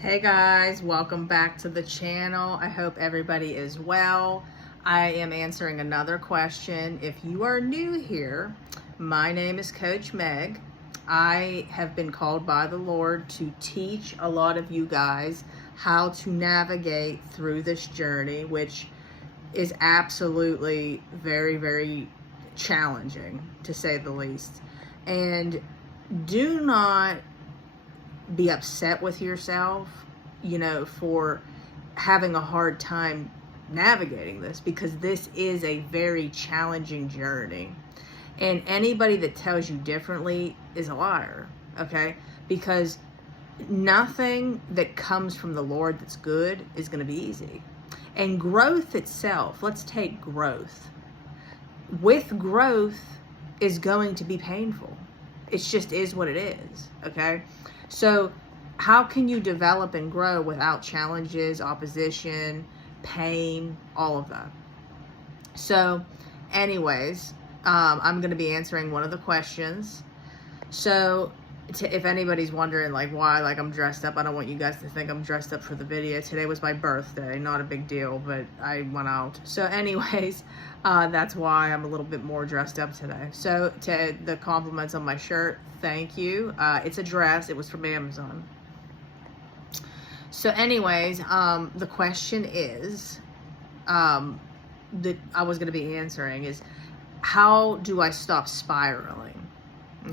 Hey guys, welcome back to the channel. I hope everybody is well. I am answering another question. If you are new here, my name is Coach Meg. I have been called by the Lord to teach a lot of you guys how to navigate through this journey, which is absolutely very, very challenging, to say the least. And do not be upset with yourself, for having a hard time navigating this, because this is a very challenging journey. And anybody that tells you differently is a liar, okay? Because nothing that comes from the Lord that's good is going to be easy. And growth itself, let's take growth. With growth is going to be painful. It just is what it is, okay? So how can you develop and grow without challenges, opposition, pain, all of that? So anyways, I'm going to be answering one of the questions. So if anybody's wondering why I'm dressed up, I don't want you guys to think I'm dressed up for the video. Today was my birthday, not a big deal, but I went out. So anyways, that's why I'm a little bit more dressed up today. So to the compliments on my shirt, thank you. It's a dress. It was from Amazon. So anyways, the question is, that I was going to be answering is, how do I stop spiraling?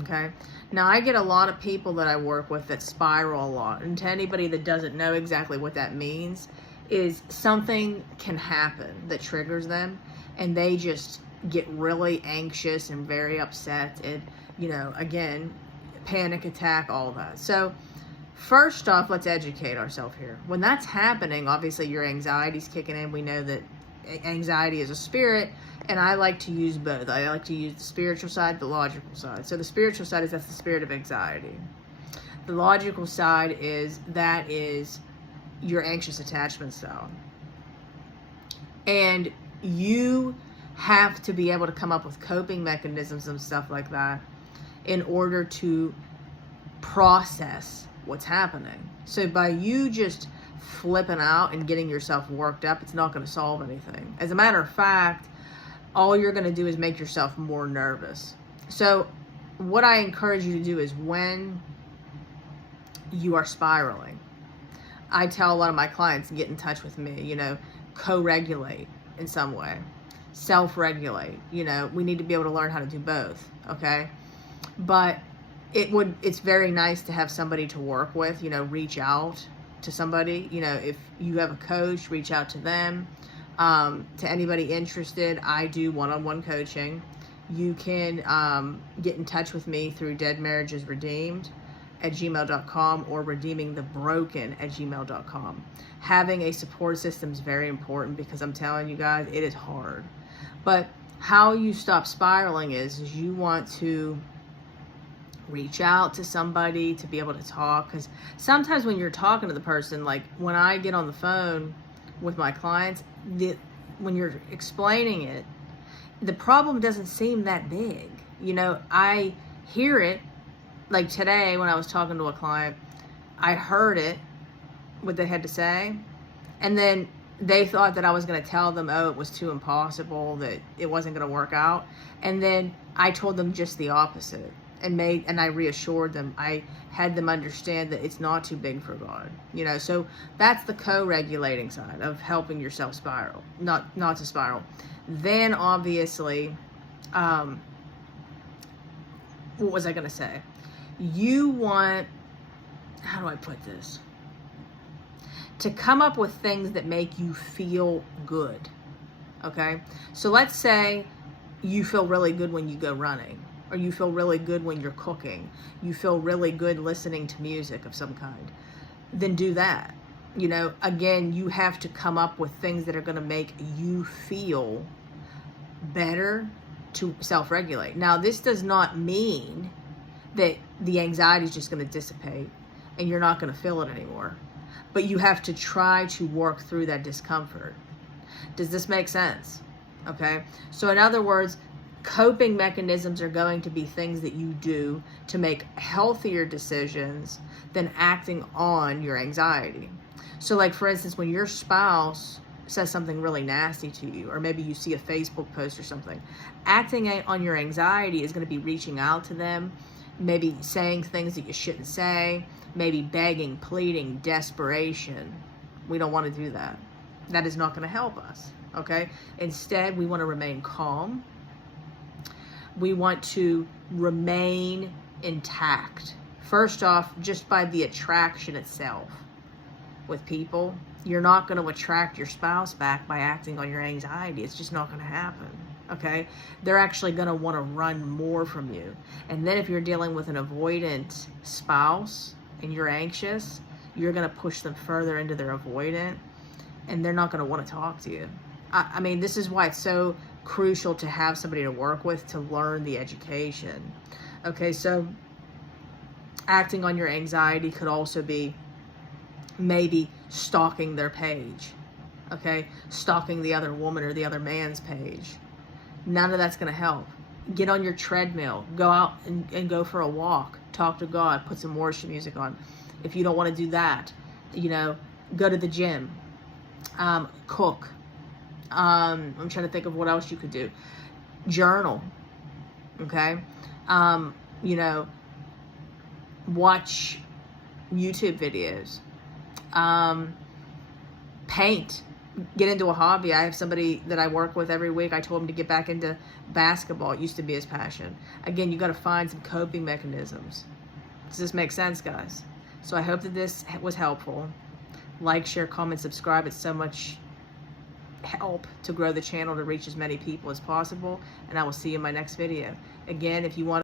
Okay. Now I get a lot of people that I work with that spiral a lot. And to anybody that doesn't know exactly what that means, is something can happen that triggers them and they just get really anxious and very upset and, again, panic attack, all that. So first off, let's educate ourselves here. When that's happening, obviously your anxiety's kicking in. We know that anxiety is a spirit, and I like to use both. I like to use the spiritual side, the logical side. So the spiritual side that's the spirit of anxiety. The logical side is your anxious attachment style. And you have to be able to come up with coping mechanisms and stuff like that in order to process what's happening. So by you just flipping out and getting yourself worked up, it's not going to solve anything. As a matter of fact, all you're going to do is make yourself more nervous. So what I encourage you to do is, when you are spiraling, I tell a lot of my clients to get in touch with me, co-regulate in some way, self-regulate. We need to be able to learn how to do both, okay? But it's very nice to have somebody to work with, reach out to somebody. If you have a coach, reach out to them. To anybody interested, I do one-on-one coaching. You can get in touch with me through deadmarriagesredeemed@gmail.com or redeemingthebroken@gmail.com. Having a support system is very important, because I'm telling you guys, it is hard. But how you stop spiraling is you want to reach out to somebody to be able to talk. Because sometimes when you're talking to the person, like when I get on the phone with my clients, when you're explaining it, the problem doesn't seem that big. I hear it. Like today when I was talking to a client, I heard it, what they had to say, and then they thought that I was going to tell them, oh, it was too impossible, that it wasn't going to work out. And then I told them just the opposite. And I reassured them. I had them understand that it's not too big for God. So that's the co-regulating side of helping yourself spiral, not to spiral. Then obviously, what was I gonna say? You want, how do I put this? To come up with things that make you feel good. Okay? So let's say you feel really good when you go running, or you feel really good when you're cooking, you feel really good listening to music of some kind, then do that. Again, you have to come up with things that are going to make you feel better to self-regulate. Now, this does not mean that the anxiety is just going to dissipate and you're not going to feel it anymore. But you have to try to work through that discomfort. Does this make sense? Okay? So in other words, Coping mechanisms are going to be things that you do to make healthier decisions than acting on your anxiety. So like, for instance, when your spouse says something really nasty to you, or maybe you see a Facebook post or something, acting on your anxiety is going to be reaching out to them, maybe saying things that you shouldn't say, maybe begging, pleading, desperation. We don't want to do that. That is not going to help us, okay? Instead, we want to remain calm. We want to remain intact. First off, just by the attraction itself with people, you're not going to attract your spouse back by acting on your anxiety. It's just not going to happen, okay? They're actually going to want to run more from you. And then if you're dealing with an avoidant spouse and you're anxious, you're going to push them further into their avoidant, and they're not going to want to talk to you. I mean, this is why it's so crucial to have somebody to work with to learn the education. Okay, so acting on your anxiety could also be maybe stalking their page, okay? Stalking the other woman or the other man's page. None of that's going to help. Get on your treadmill, go out and go for a walk, talk to God, put some worship music on. If you don't want to do that, you know, go to the gym, cook. I'm trying to think of what else you could do. Journal, okay? You know, watch YouTube videos. Paint. Get into a hobby. I have somebody that I work with every week. I told him to get back into basketball. It used to be his passion. Again, you got to find some coping mechanisms. Does this make sense, guys? So I hope that this was helpful. Like, share, comment, subscribe. It's so much help to grow the channel to reach as many people as possible. And I will see you in my next video. Again, if you want